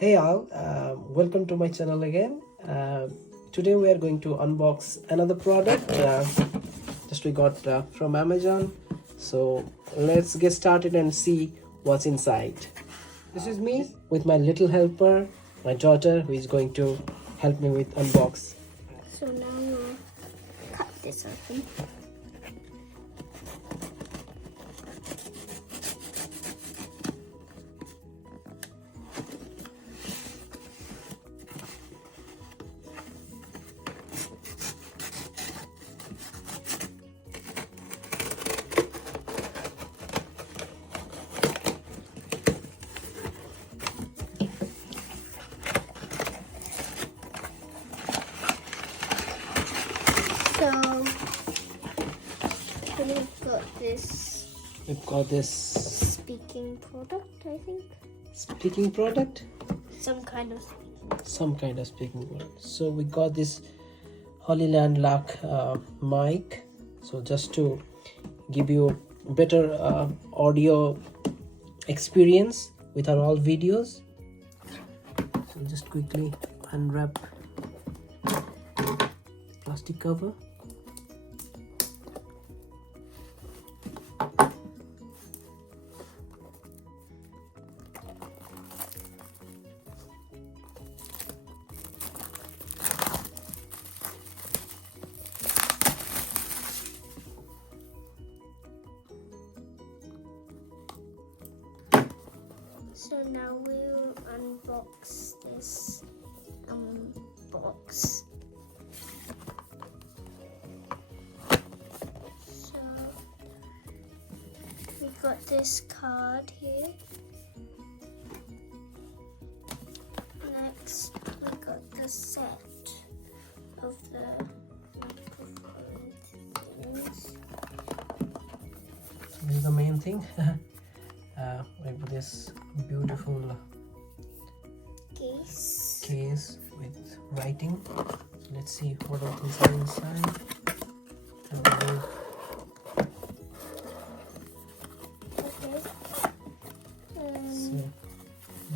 Hey all, welcome to my channel again. Today we are going to unbox another product just we got from Amazon. So let's get started and see what's inside. This is me with my little helper, my daughter, who is going to help me with unbox. So now we'll cut this open. So we've got this speaking product, I think. Speaking product? Some kind of speaking product. So we got this Hollyland LARK mic. So just to give you better audio experience with our all videos. So just quickly unwrap plastic cover. So now we'll unbox this box. So we've got this card here. Next we got the set of the microphone things. This is the main thing. Like this beautiful case with writing. So let's see what are things are inside. So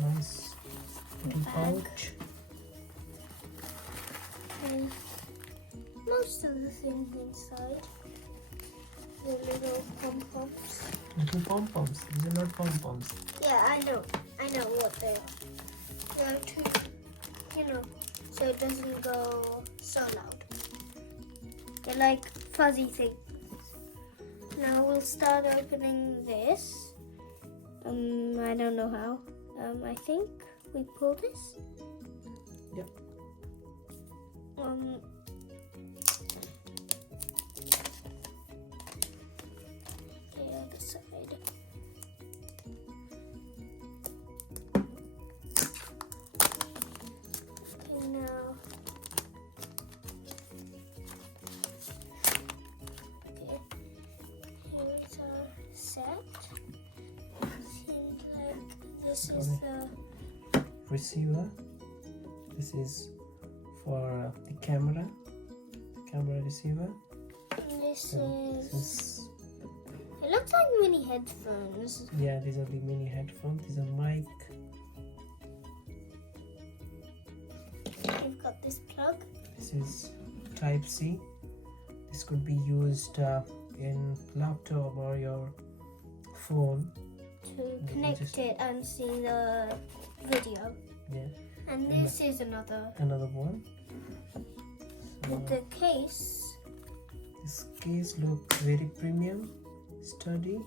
nice little pouch. And most of the things inside. The little pom-poms. Little pom-poms. These are not pom-poms. Yeah, I know what they are. They're so it doesn't go so loud. They're like fuzzy things. Now we'll start opening this. I don't know how. I think we pull this. Yep. The other side. Okay, now. Okay, here's our set. Seems like this is the Receiver. This is for the camera receiver. This is. It looks like mini headphones. Yeah, these are the mini headphones. These are mic. We've got this plug. This is Type C. This could be used in laptop or your phone To connect it and see the video. Yeah. And this is another one. with the case. This case looks very premium, sturdy.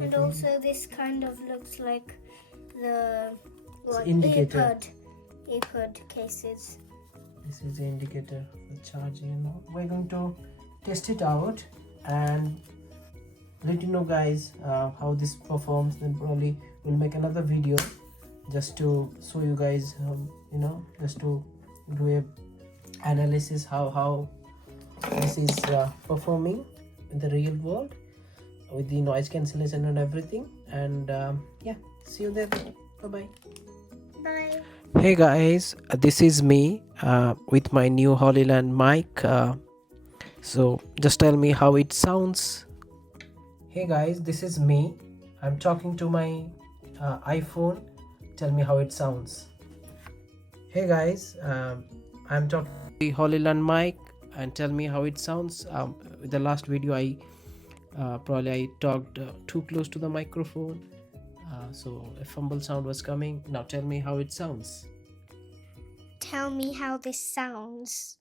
And also this kind of looks like the indicator. earpod cases. This is the indicator for charging. We're going to test it out and let you know, guys, how this performs. Then probably we'll make another video just to show you guys, just to do a analysis how this is performing in the real world with the noise cancellation and everything. And yeah, see you there. Bye. Bye. Hey guys, this is me with my new Hollyland mic. So just tell me how it sounds. Hey guys, this is me. I'm talking to my iPhone. Tell me how it sounds. Hey guys, I'm talking the Hollyland mic, and tell me how it sounds. With the last video, I talked too close to the microphone, so a fumble sound was coming. Now tell me how it sounds. Tell me how this sounds.